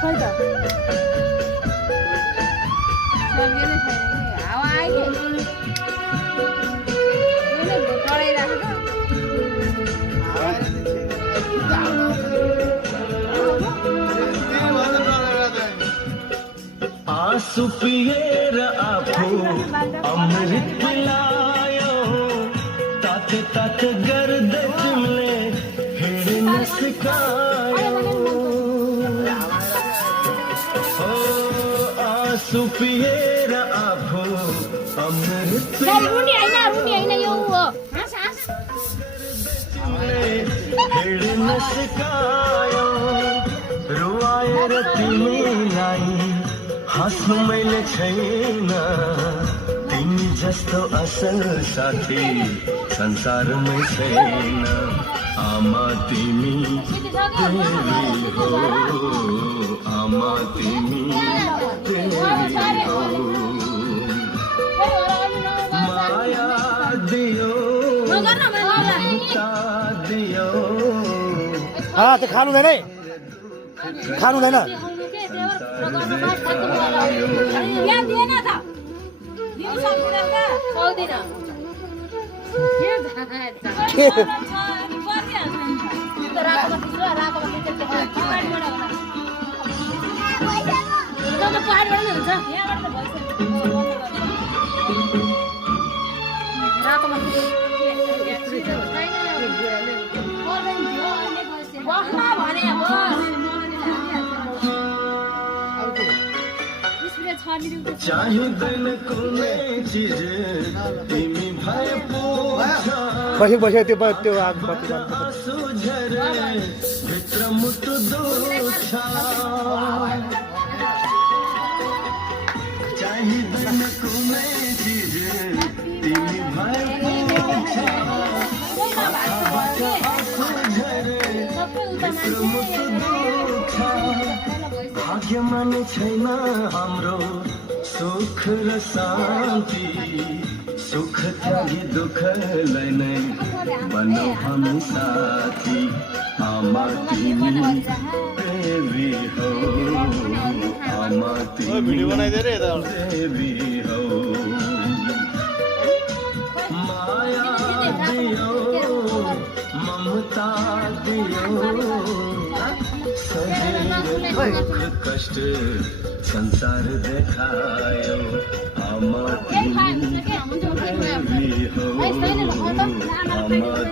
खै त हावा आइले चढाइराखेको आँसु पिएर आफू अमृत पिलायो ताते ताते गर्दै तिमीले हिँड्न सिकायो हो आँसु पिएर आफू अमृत हिँड्न सिकायो रुवाएर तिमीलाई हाँस्नु मैले छैन तिमी जस्तो असल साथी संसारमै छैन आमा तिमी देवी हो आमा तिमी देवी हो माया दियो ममता दियो त्यो खानु हुँदैन है खानु हुँदैन चाहिँदैन कुनै चिज तिमी भए पो बस्यो त्यो आगबत्ती आँसु झरे भित्र मुटु दुख्छ चाहिँदैन कुनै चिज तिमी भए पो आँसु झरे भित्र मुटु दुख्छ भाग्यमा नै छैन हाम्रो सुख र शान्ति सुख त्यागी दुःखलाई नै बनौ हामी साथी आमा तिमी देवी हो आमा तिमी देवी हो माया दियो ममता दियो दुख कष्ट संसार देखायो आमा तिमी देवी हो आमा